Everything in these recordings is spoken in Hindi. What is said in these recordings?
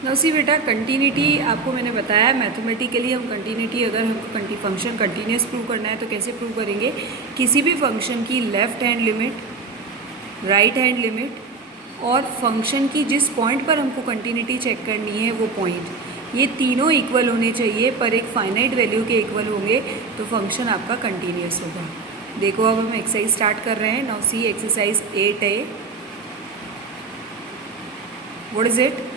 नौ सी बेटा, कंटिन्यूटी आपको मैंने बताया मैथमेटिकली हम कंटिन्यूटी अगर हमको फंक्शन कंटिन्यूस प्रूव करना है तो कैसे प्रूव करेंगे। किसी भी फंक्शन की left hand limit, right hand limit और फंक्शन की जिस पॉइंट पर हमको कंटिन्यूटी चेक करनी है वो पॉइंट, ये तीनों इक्वल होने चाहिए पर एक फाइनाइट वैल्यू के इक्वल होंगे तो फंक्शन आपका कंटिन्यूस होगा। देखो अब हम एक्सरसाइज स्टार्ट कर रहे हैं। Now see exercise 8A। What is it?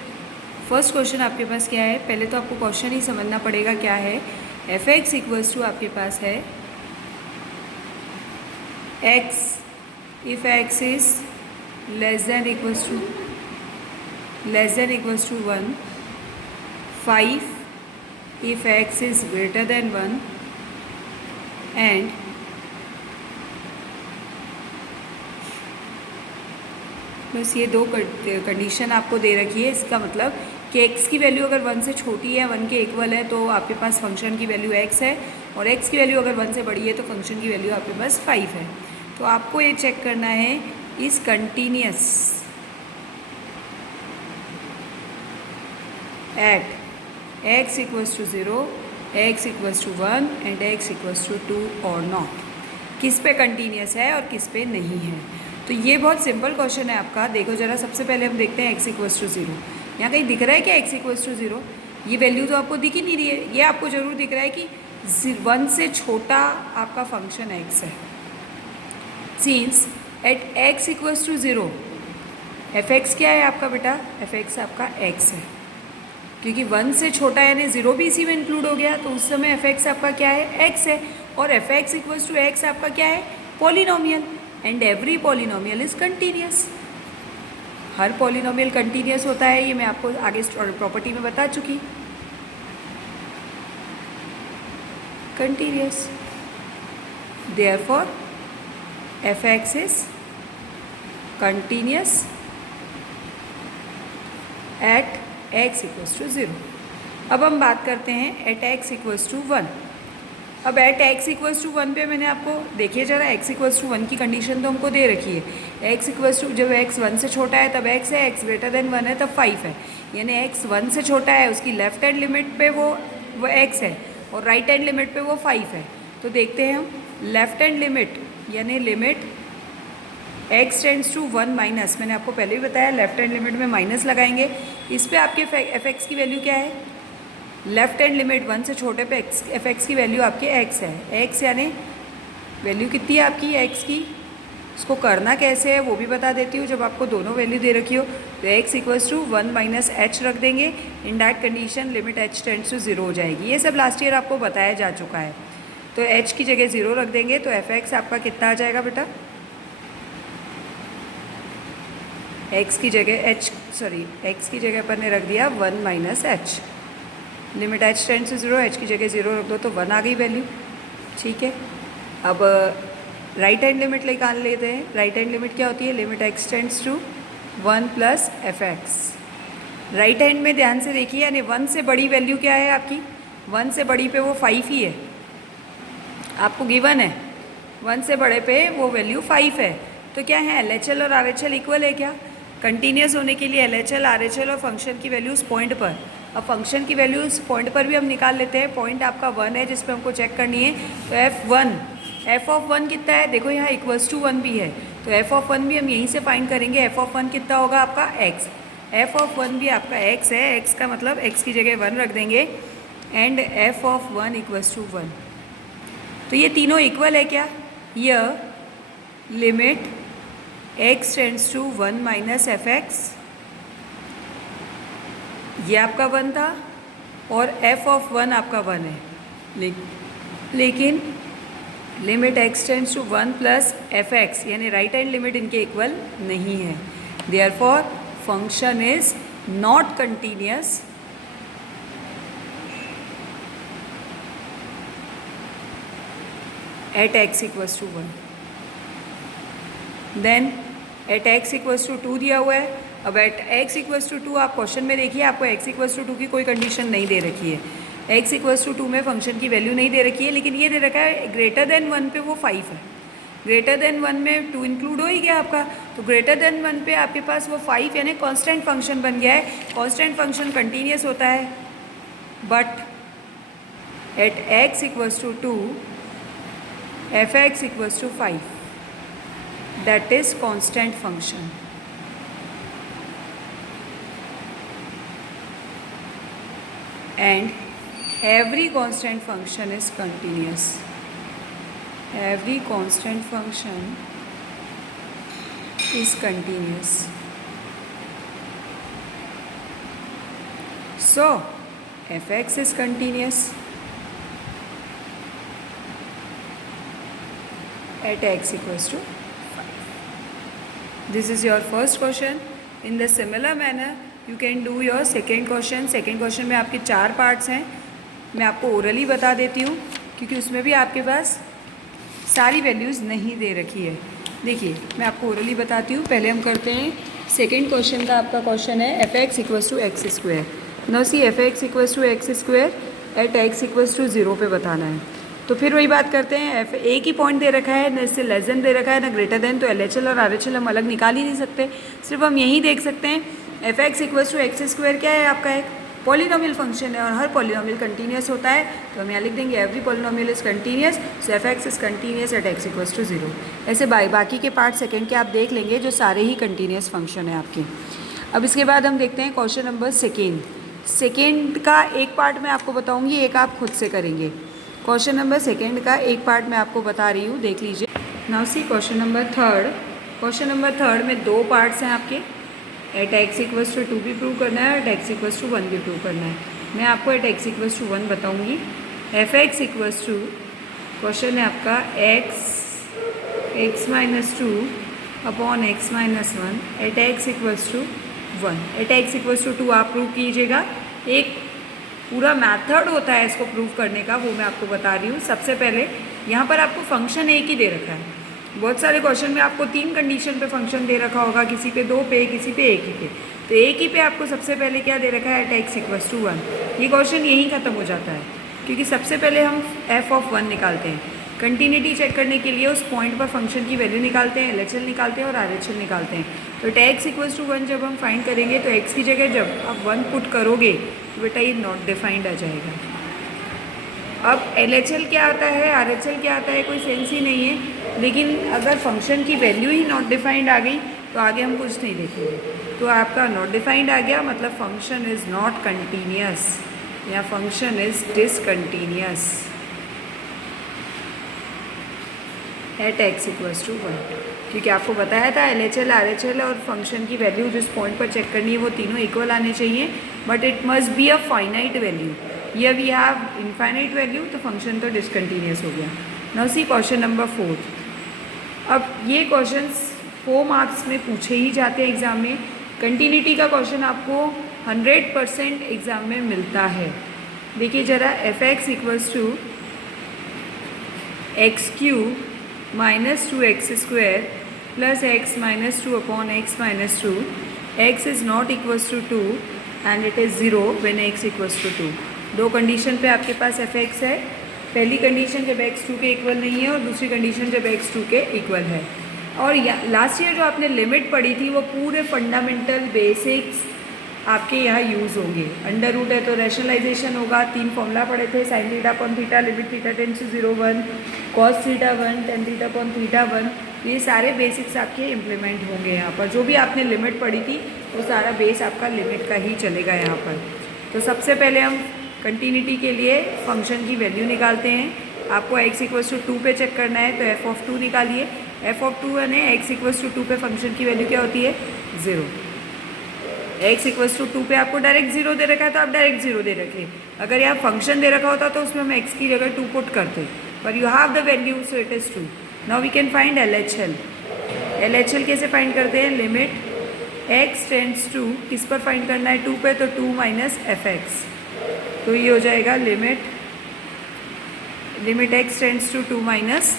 First question आपके पास क्या है? पहले तो आपको क्वेश्चन ही समझना पड़ेगा क्या है। एफ एक्स इक्वल्स टू आपके पास है x if x is less than equals to 1, 5 if x is greater than 1 and बस ये दो कंडीशन आपको दे रखी है। इसका मतलब कि x की वैल्यू अगर 1 से छोटी है, 1 के इक्वल है, तो आपके पास फंक्शन की वैल्यू x है, और x की वैल्यू अगर 1 से बड़ी है तो फंक्शन की वैल्यू आपके पास 5 है। तो आपको ये चेक करना है इस continuous at x equals to 0, x equals to 1 and x equals to 2 और नॉट, किस पे कंटिन्यूस है और किस पे नहीं है। तो ये बहुत सिंपल क्वेश्चन है आपका। देखो जरा, सबसे पहले हम देखते हैं x इक्वल्स टू 0। यहाँ कहीं दिख रहा है क्या x इक्वल्स टू 0? ये वैल्यू तो आपको दिख ही नहीं रही है। ये आपको ज़रूर दिख रहा है कि 1 से छोटा आपका फंक्शन x है। Since at x equals to 0 f x क्या है आपका बेटा? एफ एक्स आपका x है, क्योंकि 1 से छोटा यानी 0 भी इसी में इंक्लूड हो गया, तो उस समय एफ एक्स आपका क्या है? x है। और f x equals to x आपका क्या है? Polynomial. And every polynomial is continuous. हर पॉलिनोमियल कंटिन्यूस होता है, ये मैं आपको आगे प्रॉपर्टी में बता चुकी। Continuous, therefore f x is continuous at x equals to 0। अब हम बात करते हैं एट x इक्वल्स टू 1। अब एट x इक्वल्स टू 1 पे मैंने आपको, देखिए जरा, x इक्वल्स टू 1 की कंडीशन तो हमको दे रखी है। x इक्वल्स टू, जब x 1 से छोटा है तब x है, x ग्रेटर देन 1 है तब 5 है। यानी x 1 से छोटा है, उसकी लेफ्ट हैंड लिमिट पे वो x है और राइट हैंड लिमिट पे वो 5 है। तो देखते हैं हम लेफ्ट हैंड लिमिट, यानी limit x tends to 1 minus, मैंने आपको पहले भी बताया लेफ्ट हैंड लिमिट में माइनस लगाएंगे। इस पे आपके एफ एक्स की वैल्यू क्या है? लेफ्ट हैंड लिमिट 1 से छोटे पे एफ एक्स की वैल्यू आपके x है। x यानी वैल्यू कितनी है आपकी x की? उसको करना कैसे है वो भी बता देती हूँ। जब आपको दोनों वैल्यू दे रखी हो तो x equals to 1 minus h रख देंगे। In that condition limit h tends to 0 हो जाएगी। ये सब लास्ट ईयर आपको बताया जा चुका है। तो h की जगह 0 रख देंगे तो एफ एक्स आपका कितना आ जाएगा बेटा? x की जगह x की जगह पर ने रख दिया 1 minus h. Limit h tends to 0, h की जगह 0 रख दो तो 1 आ गई वैल्यू। ठीक है, अब राइट हैंड लिमिट निकाल लेते हैं। राइट हैंड लिमिट क्या होती है? Limit x tends to 1 plus f x. Right hand में ध्यान से देखिए, यानी 1 से बड़ी वैल्यू क्या है आपकी? 1 से बड़ी पे वो 5 ही है, आपको गिवन है। 1 से बड़े पे वो वैल्यू 5 है। तो क्या है, LHL और RHL इक्वल है क्या? कंटिन्यूस होने के लिए LHL, RHL और फंक्शन की वैल्यू उस पॉइंट पर। अब फंक्शन की वैल्यू उस पॉइंट पर भी हम निकाल लेते हैं। पॉइंट आपका 1 है जिस पे हमको चेक करनी है। तो एफ ऑफ 1 कितना है? देखो यहाँ इक्वल्स टू 1 भी है, तो एफ ऑफ 1 भी हम यहीं से फाइंड करेंगे। एफ ऑफ 1 कितना होगा आपका? x। एफ ऑफ 1 भी आपका x है। x का मतलब x की जगह 1 रख देंगे and f of 1 equals to 1। तो ये तीनों इक्वल है क्या? यह limit x tends to 1 minus f x, ये आपका 1 था, और f ऑफ 1 आपका 1 है। लेकिन limit x tends to 1 plus f x, यानी राइट हैंड लिमिट इनके इक्वल नहीं है। Therefore function is not continuous at x equals to 1। Then at x equals to 2 दिया हुआ है। अब एट x इक्वल्स टू 2 आप क्वेश्चन में देखिए, आपको x इक्वल्स टू 2 की कोई कंडीशन नहीं दे रखी है। x इक्वल्स टू 2 में फंक्शन की वैल्यू नहीं दे रखी है, लेकिन ये दे रखा है ग्रेटर देन 1 पे वो 5 है। ग्रेटर देन 1 में 2 इंक्लूड हो ही गया आपका, तो ग्रेटर देन 1 पे आपके पास वो 5 यानी कांस्टेंट फंक्शन बन गया है। कांस्टेंट फंक्शन कंटिन्यूस होता है, but at x equals to 2 f(x) equals to 5, that is constant function. And every constant function is continuous. Every constant function is continuous. So f(x) is continuous at x equals to 5. This is your first question. In the similar manner you can do your second question. Second question में आपके 4 पार्ट्स हैं, मैं आपको ओरली बता देती हूँ क्योंकि उसमें भी आपके पास सारी वैल्यूज़ नहीं दे रखी है। देखिए मैं आपको ओरली बताती हूँ। पहले हम करते हैं सेकेंड क्वेश्चन का। आपका क्वेश्चन है f(x) equals to x square. No see f(x) equals to x square at x equals to 0 पे बताना है। तो फिर वही बात करते हैं, f एक ही पॉइंट दे रखा है, न इससे लेस देन दे रखा है ना ग्रेटर देन, तो LHL और RHL हम अलग निकाल ही नहीं सकते। सिर्फ हम यही देख सकते हैं f(x) equals to x square क्या है आपका, एक पॉलिनोमियल फंक्शन है और हर पॉलिनोमियल कंटिन्यूस होता है, तो हम यहाँ लिख देंगे every polynomial is continuous, so f(x) is continuous at x equals to 0। ऐसे बाकी के पार्ट सेकंड के आप देख लेंगे जो सारे ही कंटिन्यूस फंक्शन है आपके। अब इसके बाद हम देखते हैं क्वेश्चन नंबर सेकेंड का एक पार्ट मैं आपको बताऊँगी, एक आप खुद से करेंगे। क्वेश्चन नंबर सेकेंड का एक पार्ट मैं आपको बता रही हूँ, देख लीजिए। Now see question number third. Question number third में 2 पार्ट्स हैं आपके। एट x इक्वल्स टू 2 भी प्रूव करना है, एट x इक्वल्स टू 1 भी प्रूव करना है। मैं आपको एट x इक्वल्स टू 1 बताऊंगी। f(x) इक्वल्स टू, क्वेश्चन है आपका x minus 2 upon x minus 1 at x equals to 1। At x equals to 2 आप प्रूव कीजिएगा। एक पूरा मैथड होता है इसको प्रूव करने का, वो मैं आपको बता रही हूँ। सबसे पहले यहाँ पर आपको फंक्शन एक ही दे रखा है। बहुत सारे क्वेश्चन में आपको 3 कंडीशन पे फंक्शन दे रखा होगा, किसी पे 2 पे, किसी पे 1 ही पे। तो एक ही पे आपको सबसे पहले क्या दे रखा है, एट x इक्वल्स टू 1। ये क्वेश्चन यहीं ख़त्म हो जाता है क्योंकि सबसे पहले हम f(1) निकालते हैं। कंटिन्यूटी चेक करने के लिए उस पॉइंट पर फंक्शन की वैल्यू निकालते हैं, LHL निकालते हैं और RHL निकालते हैं। तो एट x इक्वल्स टू 1 जब हम फाइंड करेंगे तो x की जगह जब आप 1 पुट करोगे तो बेटा ये नॉट डिफाइंड आ जाएगा। अब LHL क्या आता है, RHL क्या आता है, कोई सेंस ही नहीं है। लेकिन अगर फंक्शन की वैल्यू ही नॉट डिफाइंड आ गई तो आगे हम कुछ नहीं देखेंगे। तो आपका नॉट डिफाइंड आ गया मतलब फंक्शन इज़ नॉट कंटिन्यूस या function is discontinuous at x equals to 1। क्योंकि आपको बताया था LHL, RHL और फंक्शन की वैल्यू जिस पॉइंट पर चेक करनी है वो तीनों इक्वल आने चाहिए, but it must be a finite value. या वी हैव इनफाइनाइट वैल्यू तो फंक्शन तो डिसकंटिन्यूस हो गया। Now see question number 4। अब ये क्वेश्चंस 4 मार्क्स में पूछे ही जाते हैं एग्ज़ाम में। कंटिन्यूटी का क्वेश्चन आपको 100% एग्ज़ाम में मिलता है। देखिए ज़रा, f(x) equals to x³ minus 2x square plus x minus 2 upon x minus 2, x is not equals to 2 and it is 0 when x equals to 2। 2 condition पे आपके पास f(x) है। पहली कंडीशन जब x 2 के इक्वल नहीं है और दूसरी कंडीशन जब x 2 के इक्वल है। और लास्ट ईयर जो आपने लिमिट पढ़ी थी वो पूरे फंडामेंटल बेसिक्स आपके यहाँ यूज़ होंगे। अंडर रूट है तो रैशनलाइजेशन होगा। 3 फॉर्मूला पढ़े थे, sine theta upon theta, limit theta tends to 0 1, cos theta 1, tan theta upon theta 1। ये सारे बेसिक्स आपके इम्प्लीमेंट होंगे यहाँ पर। जो भी आपने लिमिट पढ़ी थी वो सारा बेस आपका लिमिट का ही चलेगा यहाँ पर। तो सबसे पहले हम कंटिन्यूटी के लिए फंक्शन की वैल्यू निकालते हैं। आपको x इक्वल्स टू 2 पे चेक करना है तो f(2) निकालिए। f(2) यानी x इक्वल्स टू 2 पे फंक्शन की वैल्यू क्या होती है, 0। x इक्वल्स टू 2 पे आपको डायरेक्ट 0 दे रखा है तो आप डायरेक्ट 0 दे रखे। अगर यहाँ फंक्शन दे रखा होता तो उसमें हम x की जगह 2 पुट करते, पर you have the value so it is 2। Now we can find LHL। LHL कैसे फाइंड करते हैं, लिमिट x टेंड्स टू, किस पर फाइंड करना है, 2 पे, तो 2 माइनस f(x). तो ये हो जाएगा limit x tends to 2 minus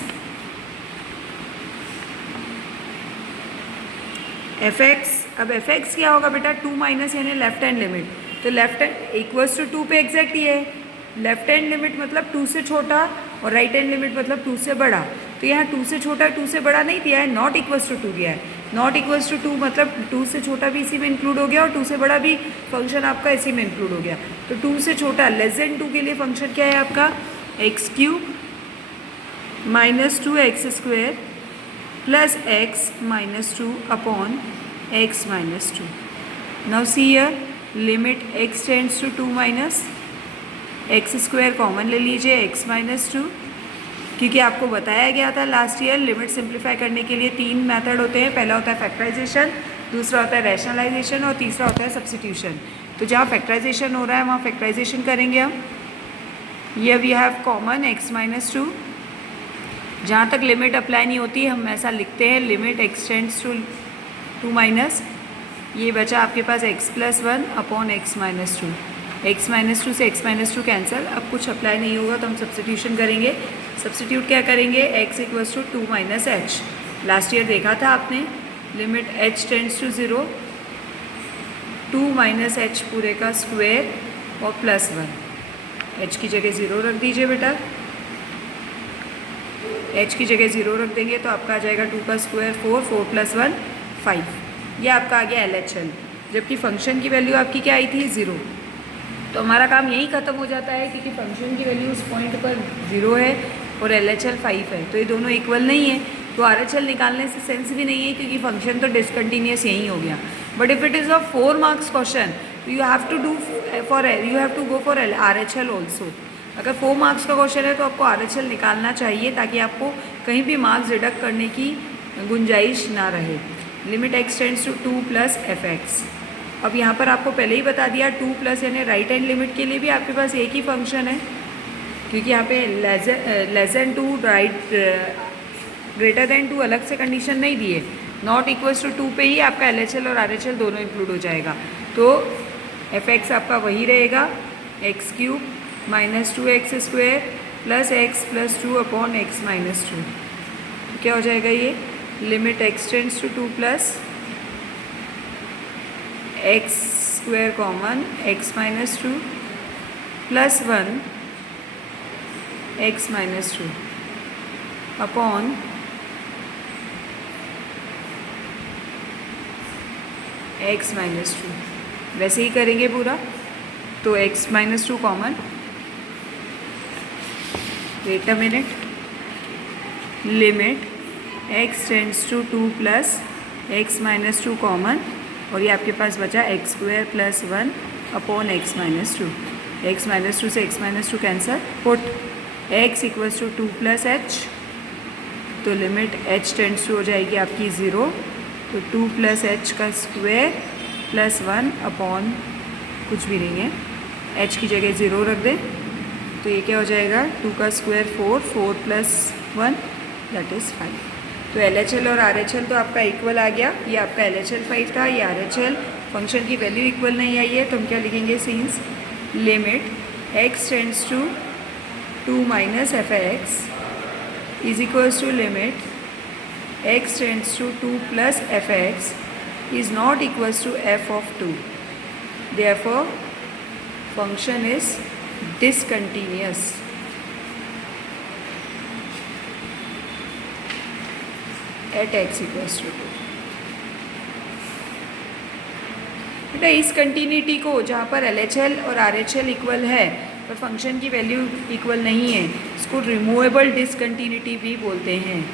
f(x). अब f(x) क्या होगा बेटा, 2 माइनस यानी लेफ्ट हैंड लिमिट। तो लेफ्ट हैंड इक्वल्स टू 2 पे एग्जैक्ट ही है। लेफ्ट हैंड लिमिट मतलब 2 से छोटा और राइट हैंड लिमिट मतलब 2 से बड़ा। तो यहाँ 2 से छोटा 2 से बड़ा नहीं दिया है, नॉट इक्वल्स टू 2 दिया है। नॉट इक्वल्स टू 2 मतलब 2 से छोटा भी इसी में इंक्लूड हो गया और 2 से बड़ा भी फंक्शन आपका इसी में इंक्लूड हो गया। तो 2 से छोटा लेस देन 2 के लिए फंक्शन क्या है आपका, x cube minus 2x² plus x minus 2 upon x minus 2। Now see here limit x tends to 2 minus x² common ले लीजिए x माइनस 2, क्योंकि आपको बताया गया था लास्ट ईयर लिमिट सिंप्लीफाई करने के लिए 3 मेथड होते हैं। पहला होता है फैक्टराइजेशन, दूसरा होता है रैशनलाइजेशन और तीसरा होता है सब्स्टिट्यूशन। तो जहाँ फैक्टराइजेशन हो रहा है वहाँ फैक्टराइजेशन करेंगे हम। ये we have common x minus 2, जहाँ तक लिमिट अप्लाई नहीं होती हम ऐसा लिखते हैं limit x tends to 2 minus, ये बचा आपके पास x plus 1 upon x minus 2। x minus 2 से x माइनस 2 कैंसिल, अब कुछ अप्लाई नहीं होगा तो हम सब्स्टिट्यूशन करेंगे। सब्स्टिट्यूट क्या करेंगे, x equals to 2 minus h. Last year देखा था आपने, limit h tends to 0, 2 minus h पूरे का स्क्वायर और प्लस 1। h की जगह 0 रख दीजिए बेटा, h की जगह 0 रख देंगे तो आपका आ जाएगा 2 का स्क्वायर 4, 4 प्लस 1 5। ये आपका आ गया LHL, जबकि फंक्शन की वैल्यू आपकी क्या आई थी 0। तो हमारा काम यही ख़त्म हो जाता है, क्योंकि फंक्शन की वैल्यू उस पॉइंट पर 0 है और LHL 5 है, तो ये दोनों इक्वल नहीं है। तो RHL निकालने से सेंस भी नहीं है, क्योंकि फंक्शन तो डिसकंटिन्यूस यही हो गया। But if it is a 4 marks question तो you have to go for RHL also. अगर 4 मार्क्स का क्वेश्चन है तो आपको RHL निकालना चाहिए, ताकि आपको कहीं भी मार्क्स डिडक्ट करने की गुंजाइश ना रहे। Limit x tends to 2 plus fx। अब यहाँ पर आपको पहले ही बता दिया 2 प्लस यानी राइट हैंड लिमिट के लिए भी आपके पास एक ही फंक्शन है, क्योंकि यहाँ पे less than 2 right greater than 2 अलग से कंडीशन नहीं दिए। नॉट इक्वल्स टू 2 पे ही आपका LHL और RHL दोनों इंक्लूड हो जाएगा। तो fx आपका वही रहेगा, x cube minus 2x² plus x plus 2 upon x minus 2। क्या हो जाएगा ये, limit x tends to 2 plus x² common x minus 2 plus 1 x minus 2 upon x minus 2। वैसे ही करेंगे पूरा, तो x minus 2 common, wait a minute, limit x tends to 2 plus x minus 2 common, और ये आपके पास बचा x² plus 1 upon x minus 2। x minus 2 से x minus 2 cancel, put x equals to 2 plus h, तो लिमिट h टेंड्स टू हो जाएगी आपकी 0, तो 2 प्लस h का स्क्वायर प्लस 1 अपॉन कुछ भी नहीं है, h की जगह 0 रख दें, तो ये क्या हो जाएगा 2 का स्क्वायर 4, 4 प्लस 1 दैट इज़ 5। तो LHL और RHL तो आपका इक्वल आ गया, ये आपका LHL 5 था, ये RHL। फंक्शन की वैल्यू इक्वल नहीं आई है तो हम क्या लिखेंगे, since limit x tends to 2 minus fx is equals to limit x tends to 2 plus fx is not equals to f of 2. Therefore, function is discontinuous. At x equals to 2. बेटा इस कंटिन्यूटी को जहाँ पर LHL और RHL इक्वल है पर फंक्शन की वैल्यू इक्वल नहीं है, इसको रिमूवेबल डिसकंटिन्यूटी भी बोलते हैं।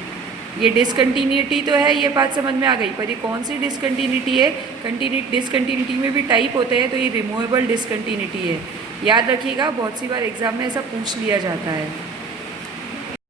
ये डिसकंटिन्यूटी तो है, ये बात समझ में आ गई, पर ये कौन सी डिसकंटिन्यूटी है, डिसकंटिन्यूटी में भी टाइप होते हैं, तो ये रिमूवेबल डिसकंटिन्यूटी है। याद रखिएगा, बहुत सी बार एग्जाम में ऐसा पूछ लिया जाता है।